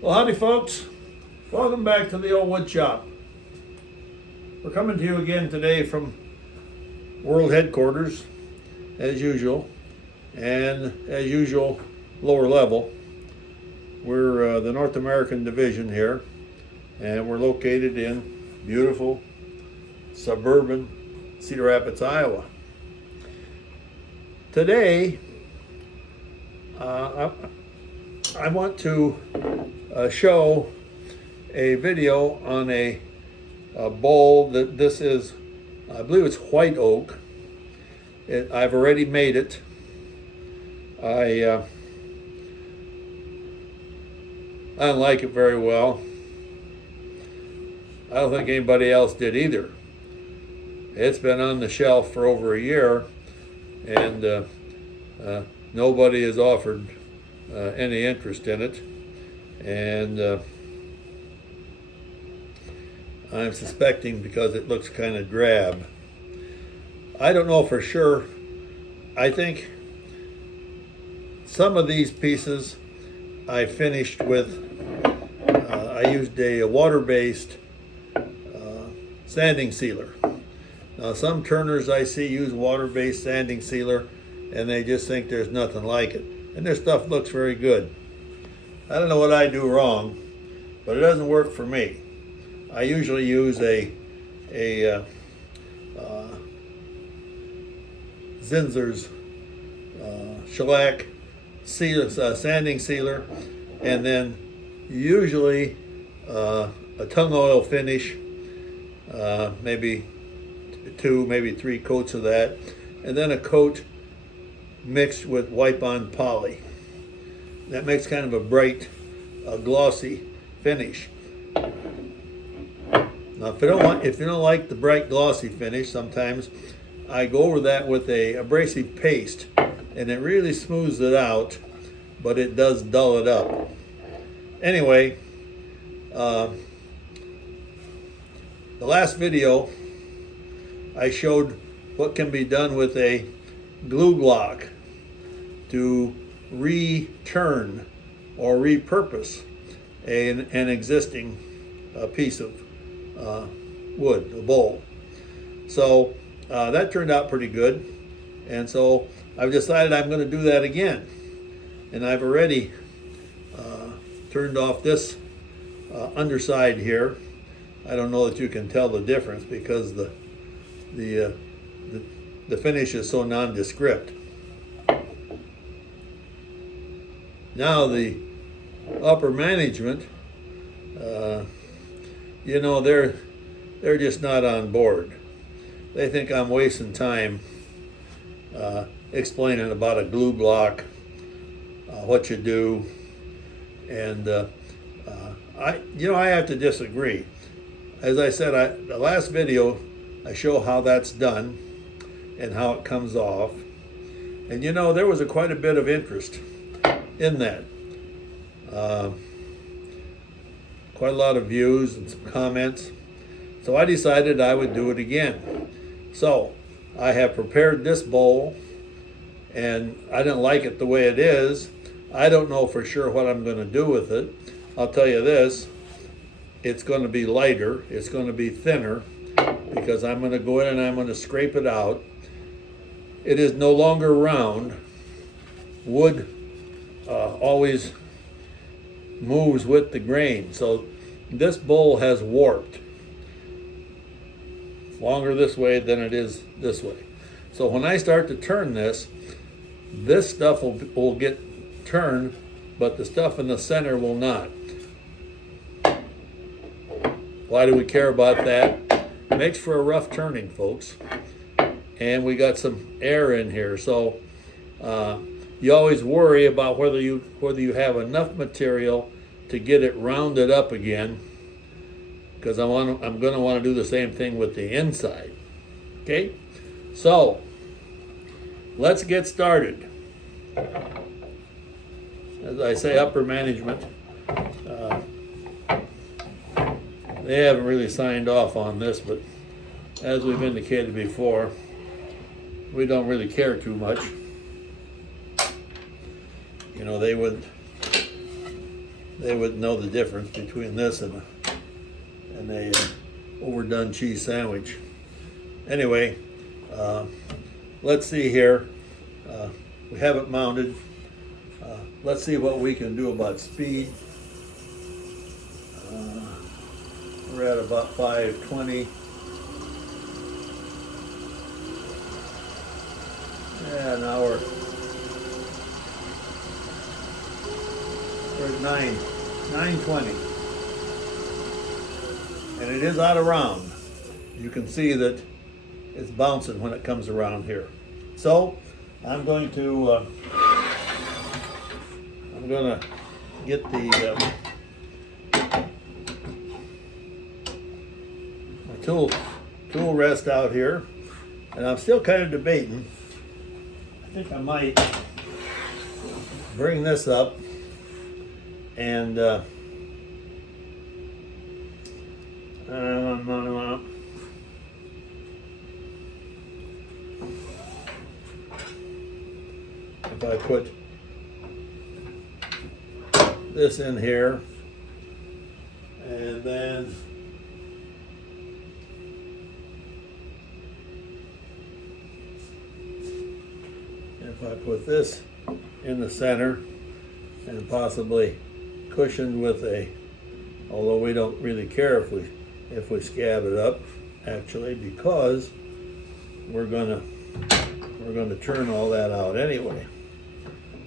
Well, howdy folks. Welcome back to the old wood shop. We're coming to you again today from world headquarters, as usual, and as usual, lower level. We're the North American division here, and we're located in beautiful suburban Cedar Rapids, Iowa. Today, I want to show a video on a bowl that this is, I believe it's white oak. I've already made it. I don't like it very well. I don't think anybody else did either. It's been on the shelf for over a year, and nobody has offered any interest in it. And I'm suspecting because it looks kind of drab. I don't know for sure. I think some of these pieces I finished with, I used a water-based sanding sealer. Now some turners I see use water-based sanding sealer and they just think there's nothing like it. And their stuff looks very good. I don't know what I do wrong, but it doesn't work for me. I usually use a Zinsser's shellac sanding sealer, and then usually a tung oil finish, maybe 2, maybe 3 coats of that, and then a coat mixed with wipe-on poly. That makes kind of a bright, glossy finish. Now, if you don't like the bright, glossy finish, sometimes I go over that with a abrasive paste, and it really smooths it out, but it does dull it up. Anyway, the last video I showed what can be done with a glue block to return or repurpose an existing piece of wood, a bowl. So that turned out pretty good, and so I've decided I'm going to do that again. And I've already turned off this underside here. I don't know that you can tell the difference because the finish is so nondescript. Now the upper management, they're just not on board. They think I'm wasting time explaining about a glue block, what you do, and I have to disagree. As I said, the last video I show how that's done and how it comes off, and there was quite a bit of interest in that. Quite a lot of views and some comments. So I decided I would do it again. So I have prepared this bowl, and I didn't like it the way it is. I don't know for sure what I'm going to do with it. I'll tell you this, it's going to be lighter, it's going to be thinner, because I'm going to go in and I'm going to scrape it out. It is no longer round. Wood always moves with the grain. So this bowl has warped. It's longer this way than it is this way. So when I start to turn this stuff will get turned, but the stuff in the center will not. Why do we care about that? It makes for a rough turning, folks. And we got some air in here, so you always worry about whether you have enough material to get it rounded up again, because I'm going to want to do the same thing with the inside. Okay, so let's get started. As I say, upper management, they haven't really signed off on this, but as we've indicated before, we don't really care too much. You know, they would they wouldn't know the difference between this and a overdone cheese sandwich. Anyway, let's see here. We have it mounted. Let's see what we can do about speed. We're at about 520. Yeah, now we're at 920. And it is out of round. You can see that it's bouncing when it comes around here. So I'm going to get the my tool rest out here, and I'm still kind of debating. I think I might bring this up and if I put this in here, and then if I put this in the center and possibly cushioned with a, although we don't really care if we scab it up, actually, because we're gonna turn all that out anyway.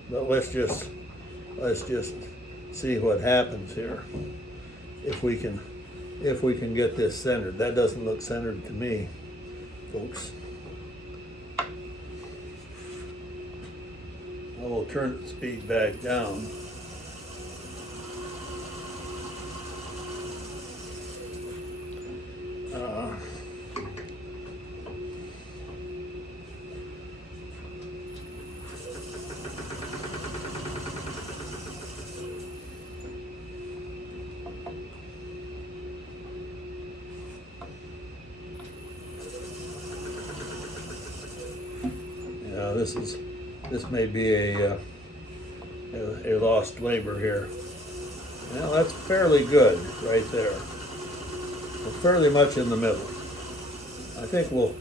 But let's just see what happens here. If we can get this centered. That doesn't look centered to me, folks. I will turn the speed back down. This may be a lost labor here. Well, that's fairly good right there. We're fairly much in the middle. I think we'll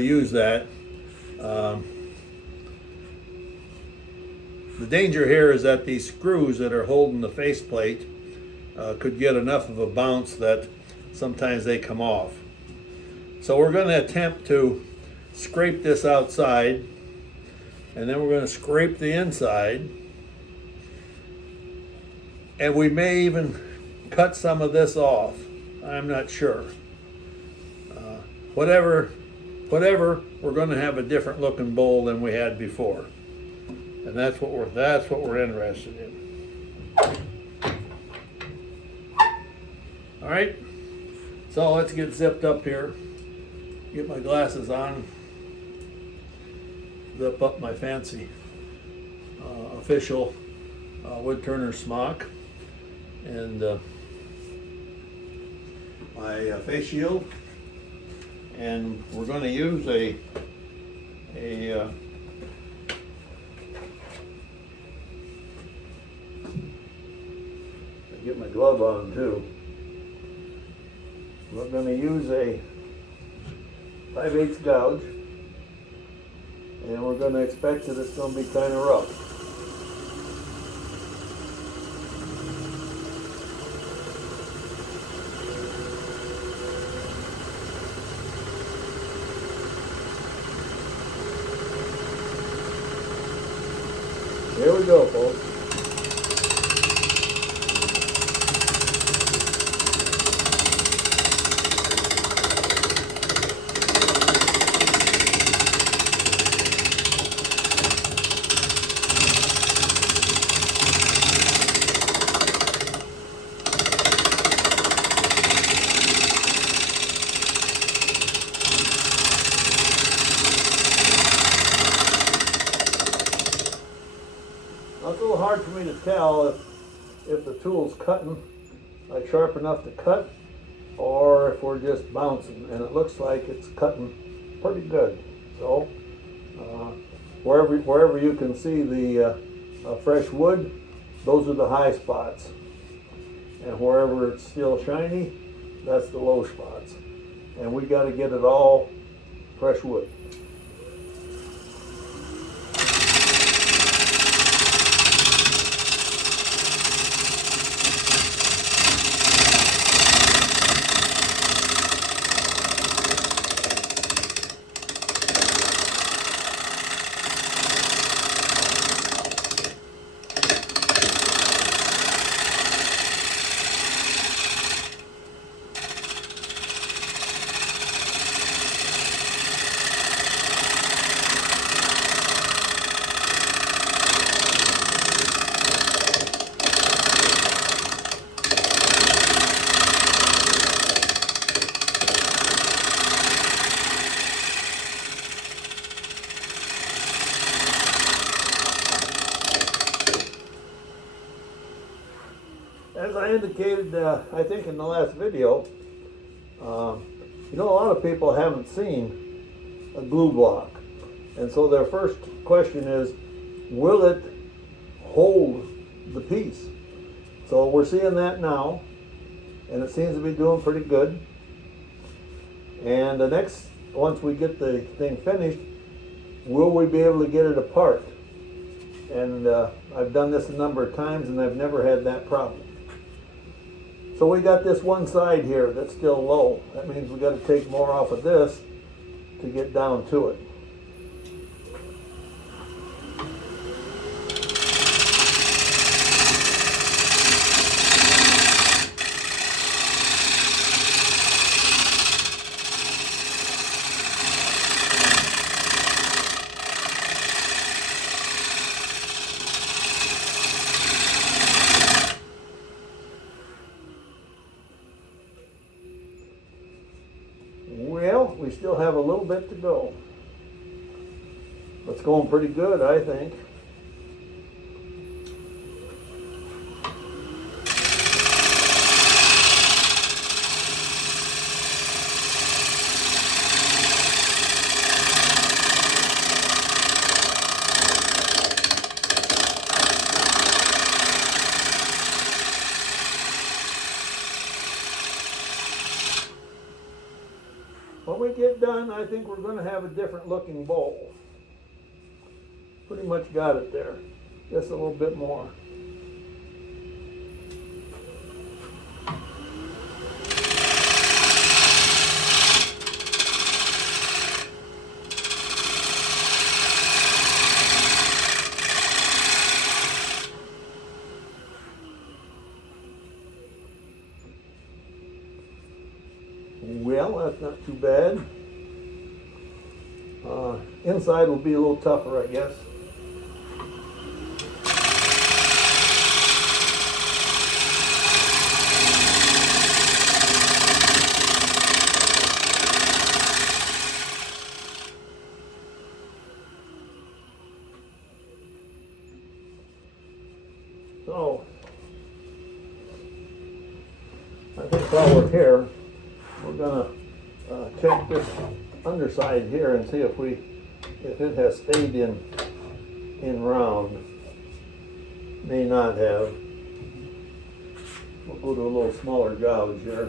use that. The danger here is that these screws that are holding the faceplate could get enough of a bounce that sometimes they come off. So we're going to attempt to scrape this outside, and then we're going to scrape the inside, and we may even cut some of this off. I'm not sure. Whatever, we're going to have a different looking bowl than we had before, and that's what we're interested in. All right, so let's get zipped up here. Get my glasses on. Zip up my fancy official woodturner smock, and my face shield, and we're going to use a get my glove on too. We're going to use a 5/8 gouge, and we're going to expect that it's going to be kind of rough. Here we go, folks. It's a little hard for me to tell if the tool's cutting, like sharp enough to cut, or if we're just bouncing, and it looks like it's cutting pretty good. So wherever you can see the fresh wood, those are the high spots. and wherever it's still shiny, that's the low spots. And we got to get it all fresh wood. As I indicated, I think in the last video, you know, a lot of people haven't seen a glue block. And so their first question is, will it hold the piece? So we're seeing that now, and it seems to be doing pretty good. And the next, once we get the thing finished, will we be able to get it apart? And I've done this a number of times and I've never had that problem. So we got this one side here that's still low. That means we got to take more off of this to get down to it. Well, we still have a little bit to go. It's going pretty good, I think. When we get done, I think we're going to have a different looking bowl. Pretty much got it there. Just a little bit more. Well, that's not too bad. Inside will be a little tougher, I guess. So, I think while we're here, we're gonna check this underside here and see if it has stayed in round. May not have. We'll go to a little smaller gouge here.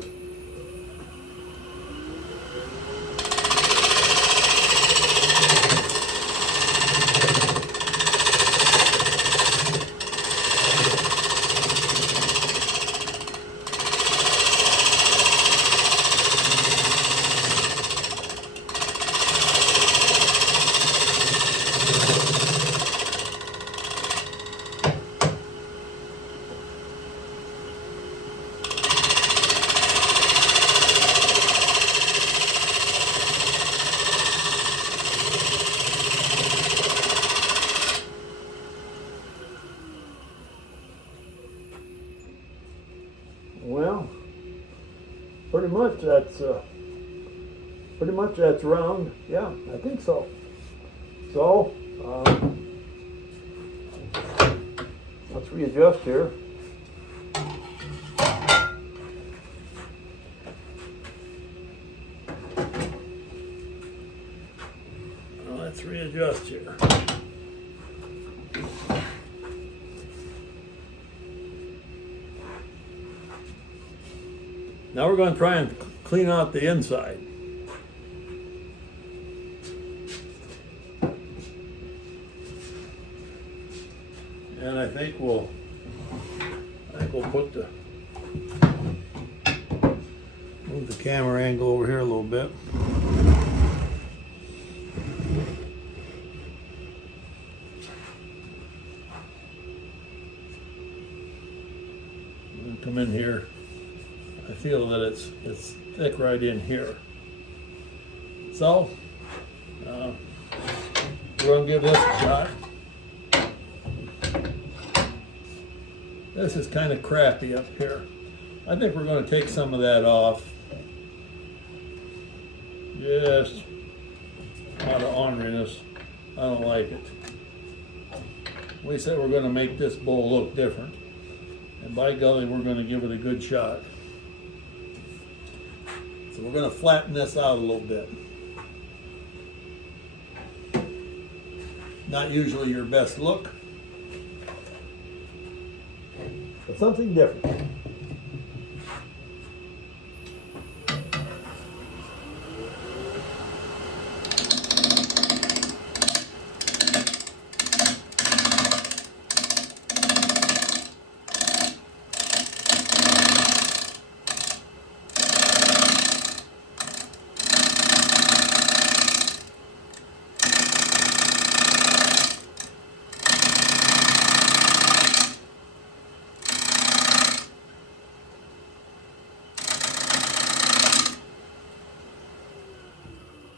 Well, pretty much that's round. Yeah, I think so. So let's readjust here. Let's readjust here. Now we're going to try and clean out the inside. And I think we'll move the camera angle over here a little bit. Come in here. I feel that it's thick right in here. So we're gonna give this a shot. This is kind of crappy up here. I think we're going to take some of that off. Just out of orneriness. I don't like it. We said we're going to make this bowl look different. And by golly, we're going to give it a good shot. So we're going to flatten this out a little bit. Not usually your best look, but something different.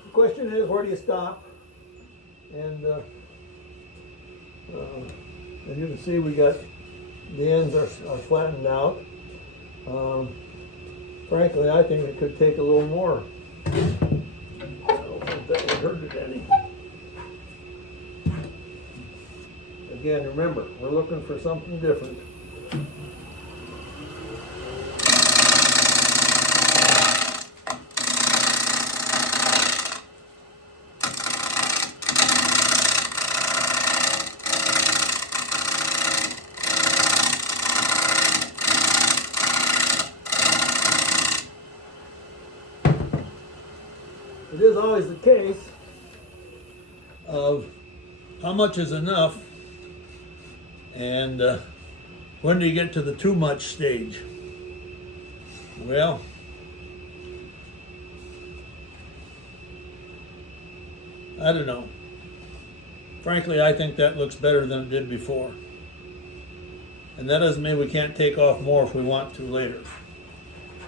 The question is, where do you stop? And as you can see, we got the ends are flattened out. Frankly, I think it could take a little more. I don't think that would hurt it any. Again, remember, we're looking for something different. It is always the case of how much is enough and when do you get to the too much stage? Well, I don't know. Frankly, I think that looks better than it did before. And that doesn't mean we can't take off more if we want to later.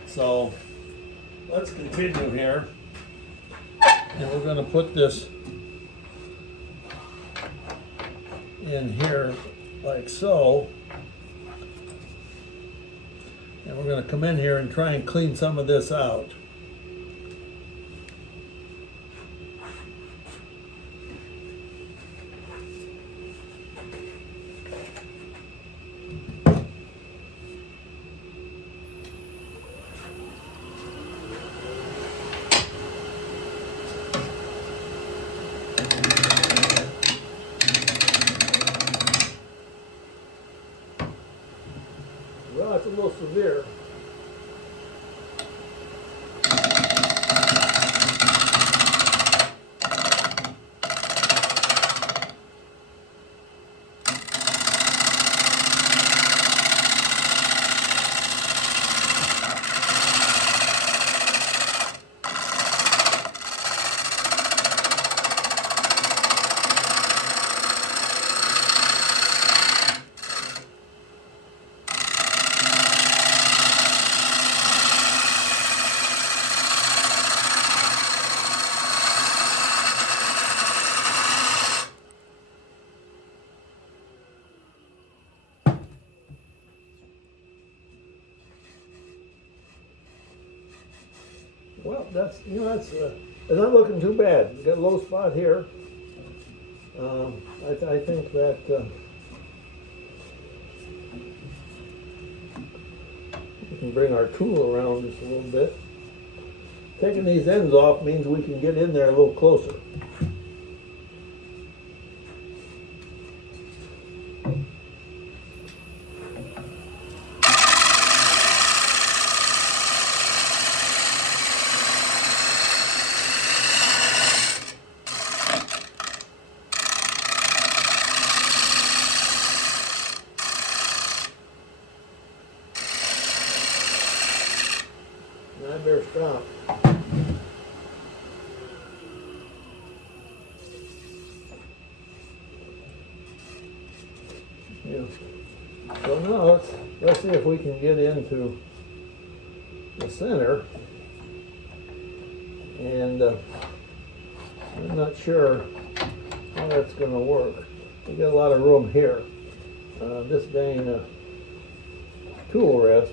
So let's continue here. And we're going to put this in here like so. And we're going to come in here and try and clean some of this out. Well, it's a little severe. Well, that's it's not looking too bad. We got a low spot here. I think that we can bring our tool around just a little bit. Taking these ends off means we can get in there a little closer. better stop. Yeah. So now let's see if we can get into the center. And I'm not sure how that's going to work. We got a lot of room here. This dang tool rest.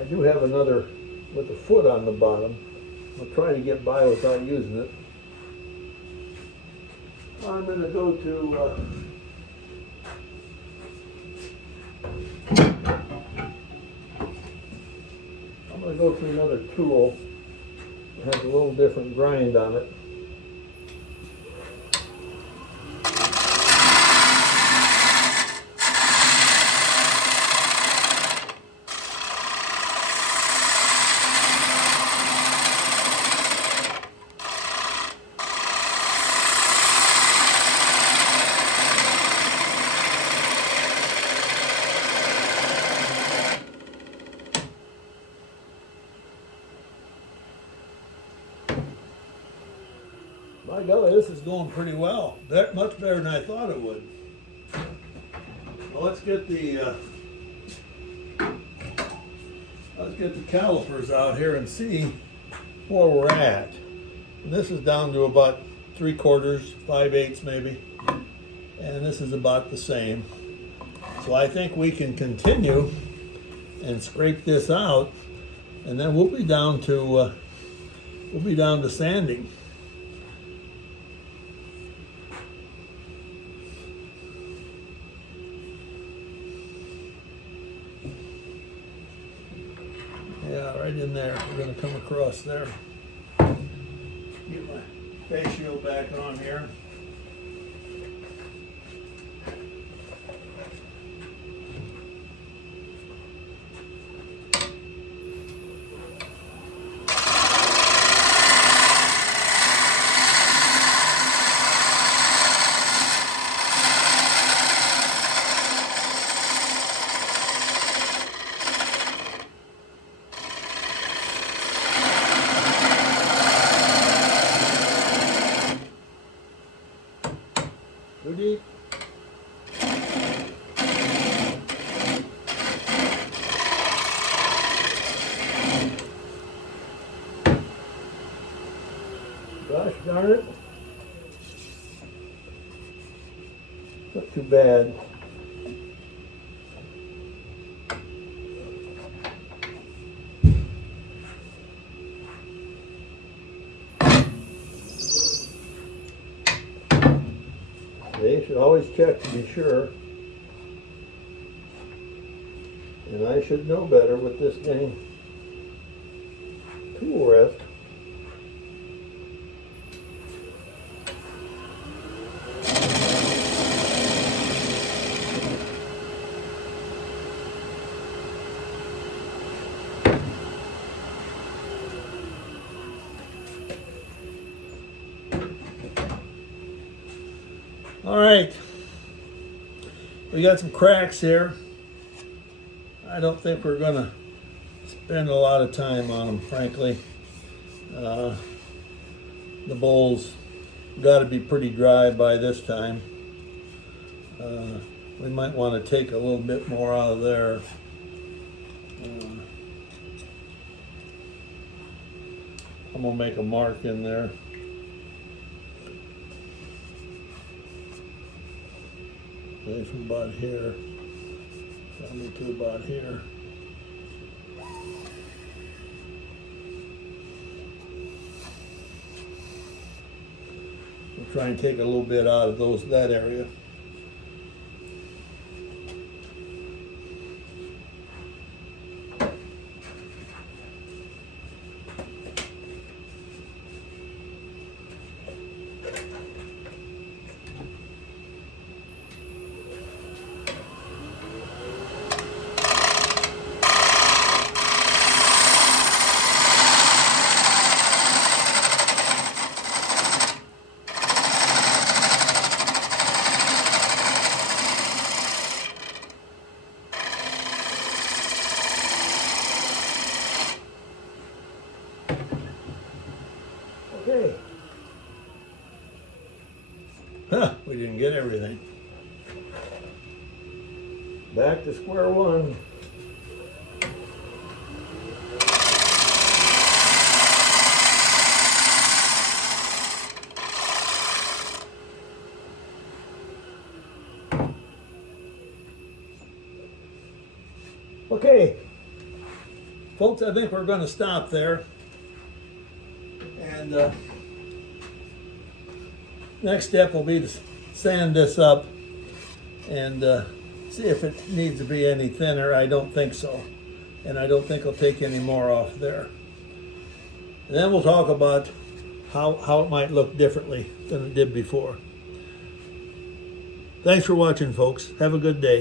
I do have another with a foot on the bottom. I'll try to get by without using it. I'm going to go to another tool that has a little different grind on it. By golly, this is going pretty well. Much better than I thought it would. Well, let's get the calipers out here and see where we're at. And this is down to about 3/4, 5/8 maybe, and this is about the same. So I think we can continue and scrape this out, and then we'll be down to sanding. Yeah, right in there. We're going to come across there. Get my face shield back on here. Too deep. Gosh darn it. Not too bad. They should always check to be sure. And I should know better with this dang tool rest. All right, we got some cracks here. I don't think we're gonna spend a lot of time on them, frankly. The bowl's got to be pretty dry by this time. We might want to take a little bit more out of there. I'm gonna make a mark in there. From about here down to about here. We'll try and take a little bit out of that area. get everything. Back to square one. Okay, folks, I think we're going to stop there. And next step will be to sand this up and see if it needs to be any thinner. I don't think so. And I don't think I'll take any more off there. And then we'll talk about how it might look differently than it did before. Thanks for watching, folks. Have a good day.